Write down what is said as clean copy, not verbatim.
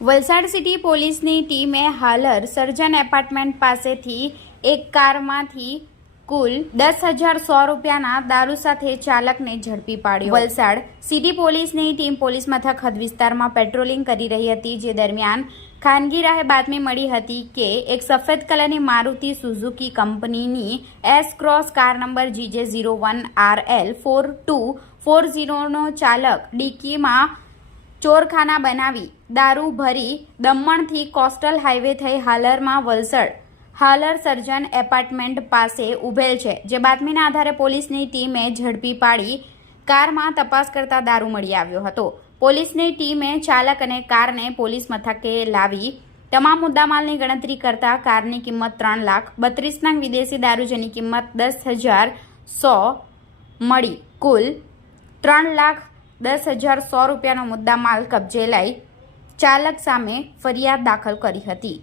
Valsad city પોલીસની ટીમે હાલર સર્જન apartment પાસેથી એક કારમાંથી કુલ 10,100 રૂપિયાના દારૂ સાથે ચાલકને ઝડપી પાડ્યો। વલસાડ સિટી પોલીસની ટીમ પોલીસ મથક હદ વિસ્તારમાં પેટ્રોલિંગ કરી રહી હતી, જે દરમિયાન ખાનગી રાહે બાતમી મળી હતી કે એક સફેદ કલરની મારુતિ સુઝુકી કંપનીની S cross car number GJ01RL 4240નો ચાલક ડિક્કીમાં ચોરખાના બનાવી દારૂ ભરી દમણથી કોસ્ટલ હાઈવે થઈ હાલરમાં વલસાડ હાલર સર્જન એપાર્ટમેન્ટ પાસે ઉભેલ છે, જે બાતમીના આધારે પોલીસની ટીમે ઝડપી પાડી કારમાં તપાસ કરતા દારૂ મળી આવ્યો હતો। પોલીસની ટીમે ચાલક અને કારને પોલીસ મથકે લાવી તમામ મુદ્દામાલની ગણતરી કરતા કારની કિંમત 3,32,00,000 નંગ વિદેશી દારૂ, જેની કિંમત 10,100 મળી કુલ 3,10,100 રૂપિયાનો મુદ્દામાલ કબજે લઈ ચાલક સામે ફરિયાદ દાખલ કરી હતી।